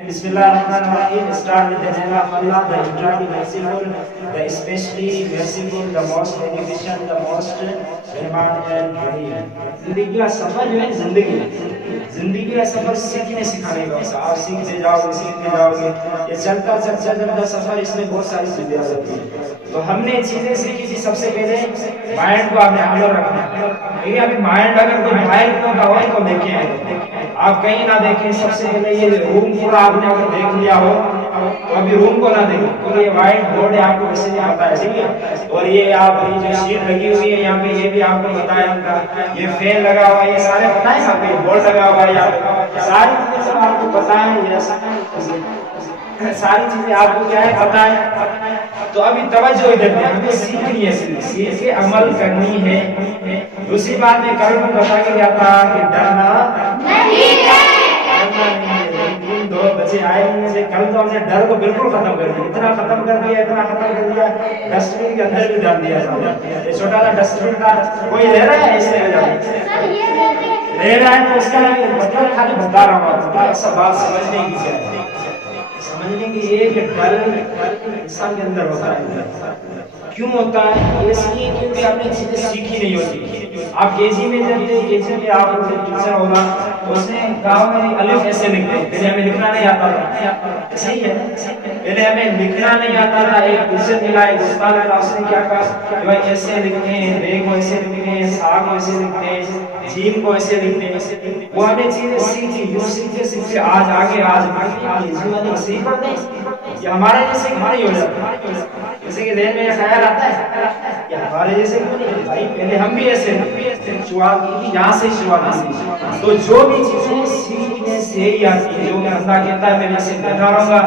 Bismillahirrahmanirrahim. Start with the name of Allah, the eternally merciful, the especially merciful, the most beneficent, the most Rahman and रहीम। जिंदगी का सफर जो है जिंदगी का सफर सीखने सिखाने का होता है। आप सीखते जाओगे ये चलता सफर, इसमें बहुत सारी चीजें आ जाती हैं। तो हमने चीजें सीखी थी। सबसे पहले माइंड को आपने हाजिर रखना है। देखिए अभी माइंड अगर कोई बाहर क्यों का हो तो देखें, आप कहीं ना देखें। सबसे पहले ये रूम पूरा आपने अगर देख लिया हो तो अभी रूम को ना देखें, क्योंकि ये व्हाइट बोर्ड है, आपको वैसे नहीं पता है, ठीक है। और ये आप जो शीट लगी हुई है यहाँ पे, ये भी आपको पता है। ये फैन लगा हुआ है, ये सारे पता है आपको। ये बोर्ड लगा हुआ है यहाँ पे, सारी चीजें सब आपको पता है। ये सारी चीजें आपको क्या है, पता है। तो अभी तवज्जो इधर पे, हमें सीखनी है, सीख के अमल करनी है। दूसरी बात में कल में बता के गया था कि डरना नहीं है। 2 बजे आए मुझे कल, तो हमने डर को बिल्कुल खत्म कर दिया। इतना खत्म कर दिया, डस्टबिन के अंदर भी डाल दिया। ये छोटा सा डस्टबिन था, कोई ले रहा है, इसलिए ले रहा है तो उसका मतलब खाली बता रहा हूँ। सब बात समझने की एक डर इंसान के अंदर होता है। क्यों होता है? इसलिए क्योंकि आपने चीजें सीखी नहीं होती। आप केजी में जब थे, केजी में आप टीचर होगा, उसने गांव में अलिफ ऐसे लिखते, पहले हमें लिखना नहीं आता था। सही है, पहले हमें लिखना नहीं आता था। एक टीचर मिला, एक उस्ताद मिला, उसने क्या कहा, भाई ऐसे लिखते हैं, रे को ऐसे लिखते हैं, सा को ऐसे लिखते हैं, जीम को ऐसे लिखते हैं। वो हमें चीजें सीखी, जो सीखते आज आगे जीवन सीख ये हमारे जैसे नहीं हो जाता। जैसे कि ध्यान में ख्याल आता है कि हमारे जैसे क्यों नहीं भाई, पहले हम भी ऐसे शुरुआत की थी, यहाँ से शुरुआत की। तो जो भी चीजें सीखने से ही आती है। जो मैं अल्लाह कहता है मैं वैसे बैठा रहूंगा,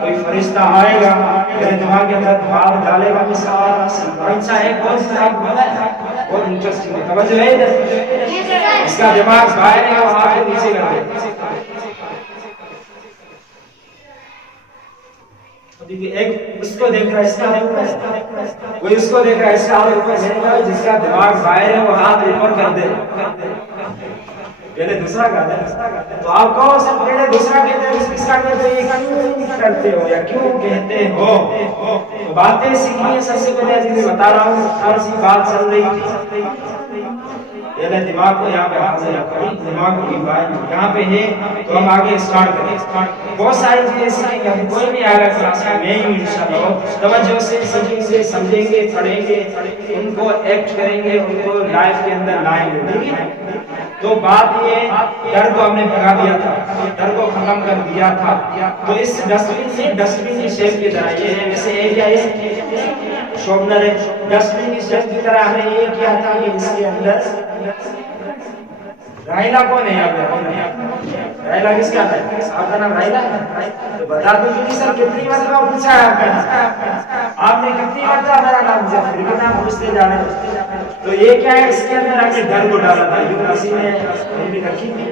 कोई फरिश्ता आएगा मेरे दिमाग के अंदर बात डालेगा, मैं सारा अच्छा है। कौन सा आप बताएं, बहुत इंटरेस्टिंग है, तवज्जो है इधर। इसका दिमाग बाहर है और हाथ के नीचे कर दे। एक उसको देख रहा है, इसका कोई उसको देख रहा है, इसका हाथ ऊपर, जिसका दिमाग बाहर है वो हाथ ऊपर कर दे। पहले दूसरा कहता है, तो आप कहो सब पहले दूसरा कहते हैं, इसका कहते हैं, क्यों करते हो या क्यों कहते हो? तो बातें सीखनी है। सबसे पहले जिसे बता रहा हूँ, कौन सी बात चल रही थी। पहले दिमाग को यहाँ पे हाजिर रखो, दिमाग की बात यहाँ पे है। तो हम आगे स्टार्ट करें। बहुत सारी चीजें सीखेंगे, कोई भी आएगा क्लास में, मैं ही इंशाल्लाह तवज्जो से सीखेंगे, समझेंगे, पढ़ेंगे, उनको एक्ट करेंगे, उनको लाइफ के अंदर लाएंगे, ठीक है। तो बात ये, डर को हमने भगा दिया था, डर को खत्म कर दिया था। तो इस डस्टबिन की शेप की तरह ये है, जैसे एरिया है शोभनर है, डस्टबिन की शेप की तरह हमने ये किया था कि इसके अंदर राइला कौन है यहाँ पे? राइला किसका है? आपका नाम राइला है? तो बता दो कि सर कितनी मरतबा पूछा है आपने कितनी मरतबा मेरा नाम पूछा, फिर भी नाम पूछते जा रहे हैं। तो ये क्या है, इसके अंदर हमने डर को डाला था। यूं किसी ने भी रखी थी,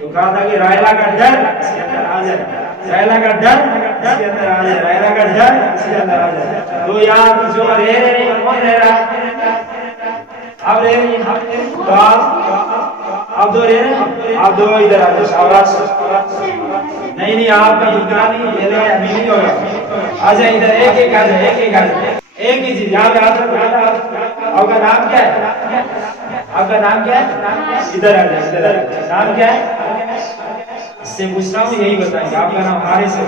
तो कहा था कि राइला का डर इसके अंदर आ जाए, राइला का डर इसके अंदर आ जाए, राइला का डर इसके अंदर आ जाए। तो यहाँ जो रह रहे हैं, कौन रह रहा है? अब रह रही है, तो आप दो रहे हैं, आप दो इधर आ जाओ, शाबाश। नहीं आपका दुकान नहीं, ये अभी नहीं होगा। आ जाए इधर, एक आ जाए, एक आ जाए, एक ही चीज यहाँ पे आ जाओ। आपका नाम क्या है? आपका नाम क्या है? इधर आ जाए, इधर आ जाए। नाम क्या है? इससे पूछ रहा हूँ, यही बताएंगे। आपका नाम हारिस है।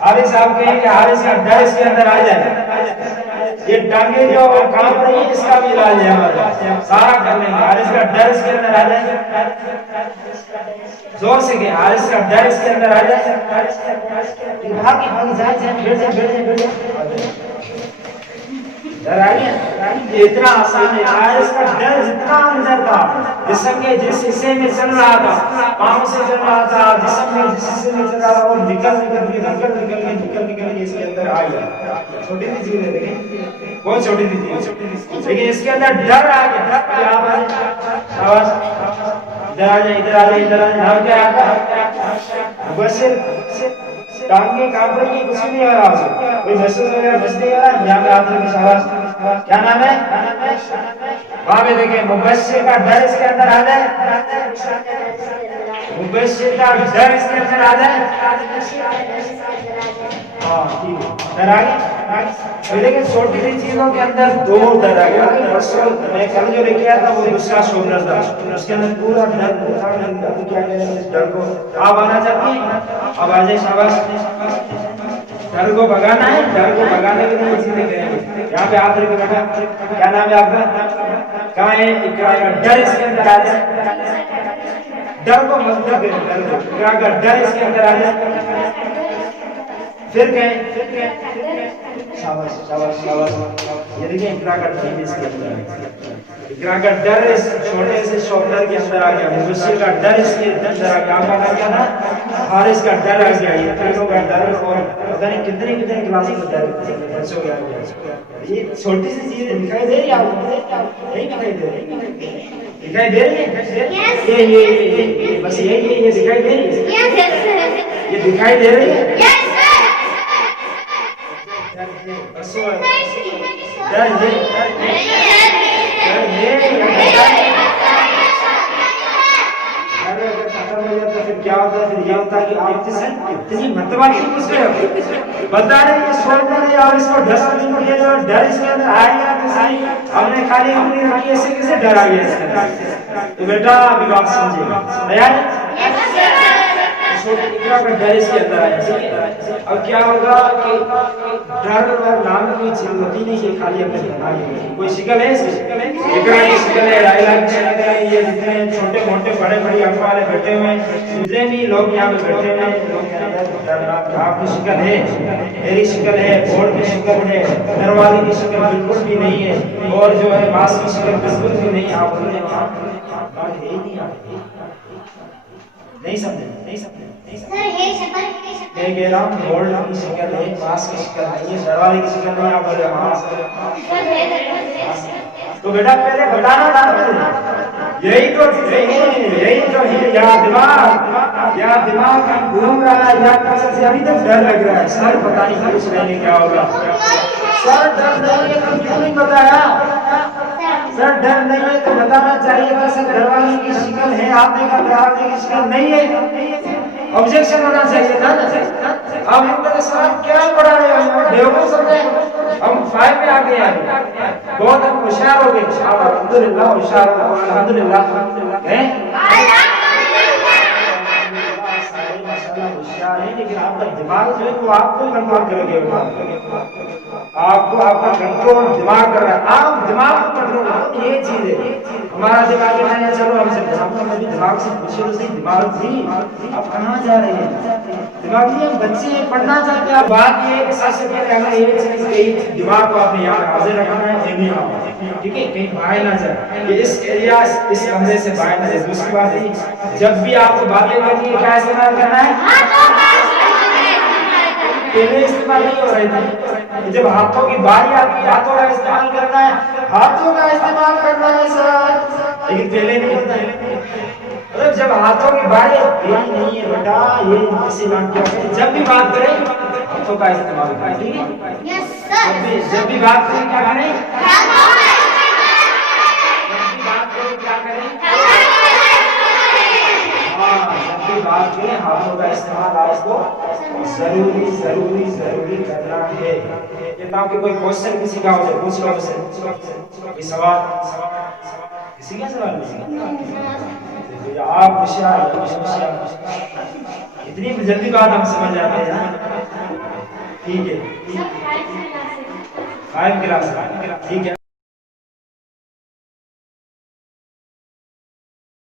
हारिस आप कहेंगे हारिस का डर इसके अंदर आ जाए। ये टांगे जो काम रही है, इसका भी इलाज है हमारा, सारा कर लेंगे। हारिस का डर इसके अंदर आ जाए, जोर से कहें, हारिस का डर इसके अंदर आ जाए। डर आ गया? ये इतना आसान है। हारिस का डर जितना अंदर था, जिस्म के जिस हिस्से में चल रहा था, पाँव से चल रहा था, जिस्म में जिस हिस्से में चल रहा था, वो निकल के इसके अंदर आ गया। छोटी सी चीज है, देखें बहुत छोटी सी चीज, लेकिन इसके अंदर डर आ गया। यहाँ पर इधर आ जाए, इधर आ जाए, इधर आ जाए। नाम क्या आपका? बस टांगे कांपने की कुछ नहीं हो रहा, कोई महसूस वगैरह कुछ नहीं हो रहा। यहाँ पे आप लोग शाबाश। क्या नाम है? वहां पे देखें, मुबश्शिर का डर इसके अंदर आ जाए। मुबश्शिर का डर इसके अंदर आ जाए। हाँ ठीक है, डर आ गया। तो देखिए छोटी सी चीजों के अंदर दो डर आ गया। मैं कल जो लेके आया था वो दूसरा शोल्डर था, उसके अंदर पूरा डर था। क्या करें इस डर को? आप आना चाहती हैं? अब आ जाए, शाबाश। डर को भगाना है, डर को भगाने के लिए इसी में गए। यहाँ पे आप रखो बेटा, क्या नाम है आपका? कहाँ है इकरा का डर? इसके अंदर आ जाए, डर को मत करें, डर को इकरा का डर इसके अंदर आ जाए। फिर कहें, शाबाश शाबाश शाबाश। ये देखिए इकरा का डर इसके अंदर है, इकरा का डर इस छोटे से शोल्डर के अंदर आ गया। मुबश्शिर का डर इसके अंदर आ गया। आपका नाम क्या था? हारिस का डर आ गया। ये तीनों का डर, और पता नहीं कितने कितने क्लास का डर बच्चों के आ गया। ये छोटी सी चीज दिखाई दे रही है आपको? नहीं दिखाई दे रही? दिखाई दे रही है? ये बस ये दिखाई दे रही है? ये दिखाई दे रही है? क्या होता है? फिर ये होता है कि आप इतनी मर्तबा बता रहे ये शोल्डर है और इसको डस्टबिन में जो डर इसके अंदर आएगा तो सही। हमने खाली अपनी रखी, ऐसे कैसे डर आ गया इसके अंदर? तो बेटा अभी बात समझिएगा, तैयार? इकरा का डर इसके अंदर आया। अब क्या होगा कि डर और नाम की चीज होती नहीं है, खाली अपने दिमाग। कोई शिकल है इसकी? इकरा की शिकल है, लाइलाक की शिकल है। ये जितने छोटे मोटे बड़े बड़े अखबार वाले बैठे हुए हैं, जितने भी लोग यहाँ पे बैठे हुए हैं, लोग के अंदर आपकी शिकल है, मेरी शिकल है, बोर्ड की शिकल है, दरवाजे की शिकल बिल्कुल भी नहीं है, और जो है बास की शिकल बिल्कुल भी नहीं। आप नहीं समझे? नहीं समझे? मैं कह रहा हूँ बोर्ड की शिकल है, बास की शिकल नहीं है, दरवाजे की शिकल नहीं। आप तो बेटा पहले बताना था मुझे। यही तो यही तो है। यहाँ दिमाग घूम रहा है, यहाँ कसम से अभी तक डर लग रहा है। सर पता नहीं कुछ नहीं क्या होगा। सर डर नहीं है तो क्यों नहीं बताया? सर डर नहीं है तो बताना चाहिए था। सर दरवाजे की शिकल है, आपने कहा दरवाजे की शिकल नहीं है, ऑब्जेक्शन होना चाहिए था ना। अब इनको सर क्या पढ़ा रहे हो? बेवकूफ समझे? हम 5 में आ गए हैं, बहुत हम होशियार हो गए। अल्हम्दुलिल्लाह होशियार हो, अल्हम्दुलिल्लाह हैं होशियार है। लेकिन आपका दिमाग जो है वो आपको कंट्रोल करेगा। आपको आपका कंट्रोल दिमाग कर रहा है। आप दिमाग को कंट्रोल करो, ये चीज है। हमारा दिमाग है, चलो हमसे दिमाग से पूछे तो सही, दिमाग जी आप कहाँ जा रहे हैं? दिमाग जी हम बच्चे पढ़ना चाहते हैं। बात ये है कि सबसे पहले हमें ये चीज कही, दिमाग को आपने यहाँ हाजिर रखना है, ठीक है? कहीं बाहर ना जाए, ये इस एरिया इस कमरे से बाहर ना जाए। दूसरी बात है, जब भी आपको बातें करनी है क्या इस्तेमाल करना है? पहले इस्तेमाल नहीं हो रहे थे, जब हाथों की बारी आती है हाथों का इस्तेमाल करना है, हाथों का इस्तेमाल करना है सर, लेकिन पहले नहीं होता है। मतलब जब हाथों की बारी यही नहीं है बेटा, ये इसी बात क्या, जब भी बात करें हाथों का इस्तेमाल करें, ठीक है? Yes sir. जब भी बात करें क्या करें? बात करें हाथों का इस्तेमाल आपको जरूरी करना है। ये तो आपके कोई क्वेश्चन किसी का हो जाए, पूछ लो मुझसे कोई सवाल। किसी का सवाल नहीं? आप होशियार, इतनी जल्दी बात हम समझ जाते हैं। ठीक है, 5 क्लास, ठीक है।